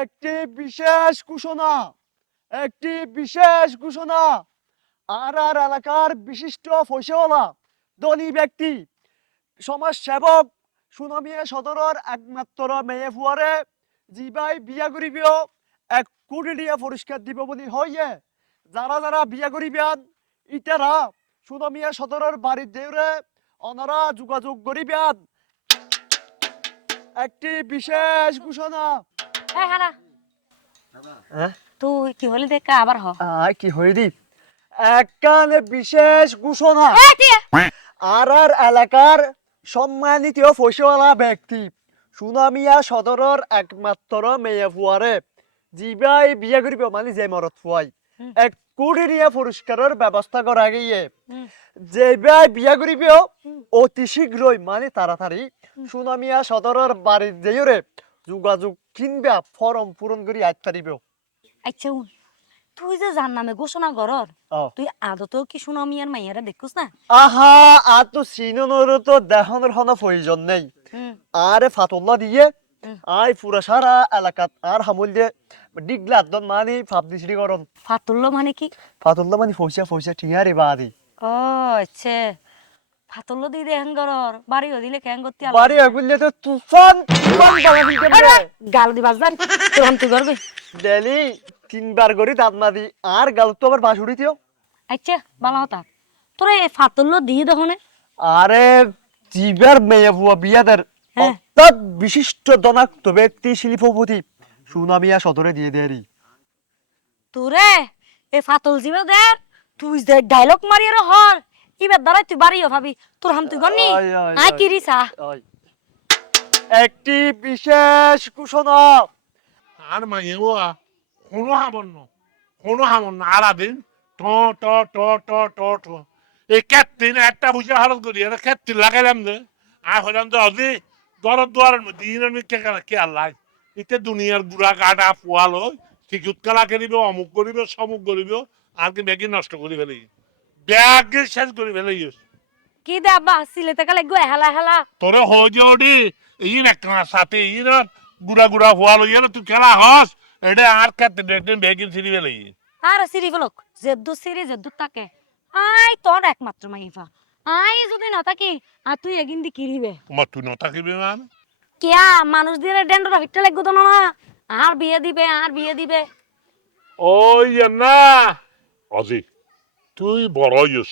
একটি বিশেষ ঘোষণা, একটি বিশেষ ঘোষণা। আর আর এলাকার বিশিষ্ট ফসলা ধনী ব্যক্তি সমাজ সেবক সুনামিয়া সদরের একমাত্র মেয়ে ফুয়ারে, জিবাই বিয়া করিবিও এক কোটি দিয়া পুরস্কার দিব বলি হইয়ে, যারা যারা বিয়া করিবেন, ইতারা সুনামিয়া সদরের বাড়ির দেউরে অনারা যোগাযোগ করিবেন। একটি বিশেষ ঘোষণা হ্যাঁ হ্যাঁ? তুই কি হলি দেখা আবার হ। আয় কি হইদি একখানে বিশেষ ঘোষণা। আর আর এলাকার সম্মানিত ফসলা ব্যক্তি সুনামিয়া সদরের একমাত্র মেয়ে ফুয়ারে জিবাই বিয়ে করিব মানে যে মরত ফুয়াই। এক কোটি নিয়ে পুরস্কারের ব্যবস্থা করা গিয়ে। যে বিয়ে করিব অতি শীঘ্রই মানে তাড়াতাড়ি সুনামিয়া সদরের বাড়ির যেয়রে যোগাযোগ কিনবা ফর্ম পূরণ করি আইত পারিব আচ্ছা তুই যে যার নামে ঘোষণা করর তুই আদতেও কি সুনামিয়ার মাইয়ারা দেখুস না? আহা আর তো চিননের তো দেহনের হন প্রয়োজন নেই আরে ফাতুল্লা দিয়ে। আই পুরা সারা এলাকাত আর হামুল দিয়ে। ডিগলা দন মানে ফাপ দিছিড়ি করন ফাতুল্য মানে কি? ফাতুল্লা মানে ফইসা ফইসা ঠিয়ারে বাদি। ও আচ্ছা। ফাতুল্য দি দে হ্যাঙ্গরর বাড়িও দিলে করতে বাড়ি আগুলে তো তুফান তুফান গাল দি বাজদান হাম তুই করবি ডেলি তিনবার করে দাঁত মাদি আর গাল তো আবার বাঁশুড়ি দিও আচ্ছা ভালো হতা তোরা এই ফাতুল্য দিয়ে দেখনে আরে জিবার মেয়ে বুয়া বিয়াদের হ্যাঁ। অর্থাৎ বিশিষ্ট দনাক্ত ব্যক্তি শিল্পপতি সুনামিয়া সদরে দিয়ে দেয়ারি তোরে এ ফাতল জিবে দে তুই যে ডায়লগ মারি আর হর। ইবার দ্বারাই তুই বাড়িও ভাবি। তোর হাম তুই গনি আয়, আয়, আই কি রিসা একটি বিশেষ ঘোষণা। আর মাইয়ে কোনো হামন ন। কোনো হামন না। আর আদিন ট ট ট ট ট ট। এই কেত্তিন একটা বুঝে হরত করি এটা কেত্তিন লাগাইলাম যে আর হইলাম যে অজি দরদ দুয়ারের মধ্যে ইনের কেন কে আল্লাহ। ইতে দুনিয়ার গুড়া কাটা পোয়াল হয় টিকুত কালা করিব অমুক করিব সমুক করিব আর কি ব্যাগি নষ্ট করি ফেলি ব্যাগ শেষ করি ফেলি কি দে আব্বা সিলেতে কালে গো হেলা হেলা। তোরে হয়ে যে ওডি ইন একটা সাথে ইন গুড়া গুড়া পোয়াল হইয়া তুই খেলা হস? এটা আর কেত্তিন একদিন ব্যাগিন ছিড়ি ফেলি আর সিরি বলক জেদ্দু সিরি জেদ্দু তাকে। আই তোর একমাত্র মাইফা। আই যদি না থাকি আর তুই এগিন দি কিরিবে তোমার তুই নথাকিবি মান? কেয়া মানুষ দিয়ে ডেন্ডর হিটটা লাগবে তো না? আর বিয়ে দিবে আর বিয়ে দিবে। ওই না। অজি তুই বড় হইস।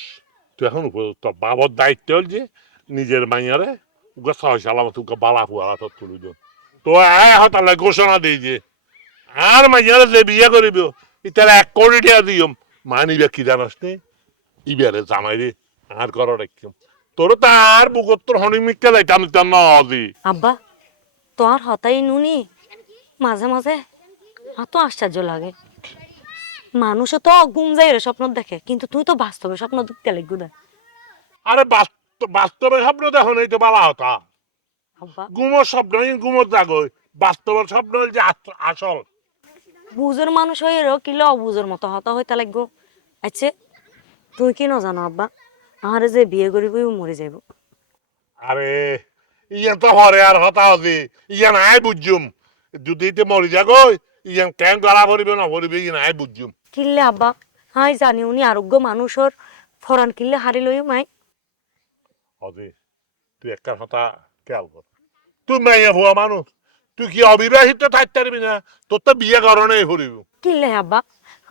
তুই এখন তোর বাবার দায়িত্ব হল যে নিজের মাইয়ারে বালা হুয়া তোর তুলি তো আয় হতালে ঘোষণা দিই যে, আর মাইয়ারে যে বিয়ে করিব ইতার এক কোটি টাকা মানিবে কি জানাস নে? ইবারে জামাই রে, আর করো রাখিম তোর তো আর বুকত তোর হনিমিককে লাইতাম দিতাম আব্বা, তোর হতাই নুনি? মাঝে মাঝে এত আশ্চর্য লাগে। মানুষে তো ঘুম যাই রে স্বপ্ন দেখে কিন্তু তুই তো বাস্তবে স্বপ্ন দেখতে লাগবো দে আরে বাস্তব- স্বপ্ন দেখো নাই তো বালা হতা। গুমর স্বপ্ন গুমর জাগই। বাস্তবের স্বপ্ন হল যে আস- আসল। বুঝের মানুষ হয়ে রেও কিলো অবুঝের মতো হতা হইতে লাগবো। আচ্ছা তুই কি না জানো আব্বা? আর যে বিয়ে করিব মরে যাইব। আরে ইয়ান তো হরে আর হতা হতি। ইয়ান আই বুঝুম। যদি মরি যাগই ইয়ান কেন গলা ভরিবে না ভরিবে ইয়ান আই বুঝুম। কিনলে আব্বা। হাই জানি উনি আরোগ্য মানুষের ফরান কিনলে হারি লই মাই। হতি তুই একটা হতা খেয়াল কর। তুই মাইয়া ভুয়া মানুষ তুই কি অবিবাহিত থাকতে পারবি না? তোর তো বিয়ে করণে ভরিব কিনলে আব্বা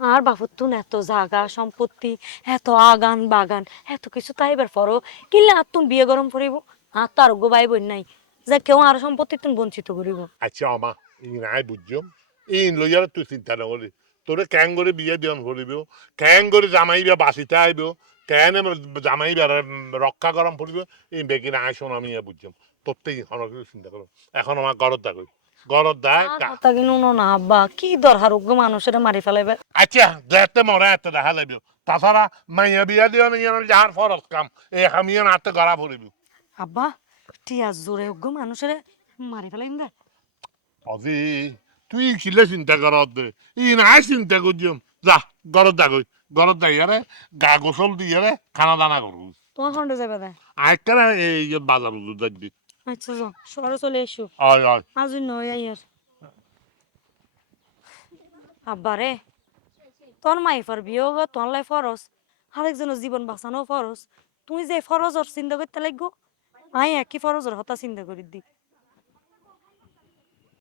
আর বাপুর তুন এত জাগা সম্পত্তি এত আগান বাগান এত কিছু তাইবার পরও কিনলে আর তুন বিয়ে গরম করিব আর তো আরোগ্য ভাই বোন নাই। যে কেউ আর সম্পত্তি তুন বঞ্চিত করিব। আচ্ছা আমা ইন আই বুঝুম ইন লইয়ার তুই চিন্তা নকরি তোরে ক্যাং করে বিয়ে দিয়ন ভরিব ক্যাং করে জামাইবা বাঁচিতে আইব কেন জামাইবা রক্ষা গরম পড়িব এই বেগিন আই আমি ইয়া বুঝুম তোর তো এখন চিন্তা করো। এখন আমার গরত দা গরত দা না আব্বা? কি দরকার আরোগ্য মানুষের মারি ফেলাইবে? আচ্ছা দেখতে মরে এত দেখা লাগবে। তাছাড়া মাইয়া বিয়া দিয়ন ইয়ান যাহার ফরজ কাম। এই আমি ইয়ান হাতে গড়া পড়িব আব্বা টিয়া জোরে অজ্ঞ মানুষের মারি ফেলাইম দে অজি তুই কিলে চিন্তা কর দে? ই নাই চিন্তা করছিম যা গরত দা কই গরত দা ইয়ারে গা গোসল দিয়ারে খানা দানা করব তোমার ফন্ডে যাবে দে আরেকটা এই যে বাজার দেখবি আচ্ছা যাও সরে চলে এসো হয় হয়। আজ নয় আইয়ার আব্বারে তোর বিয়োগ তোর লাই ফরস আরেকজনের জীবন বাঁচানো ফরস তুই যে ফরজর চিন্তা করতে লাগবো আই একই ফরজর হতা চিন্তা করি দি।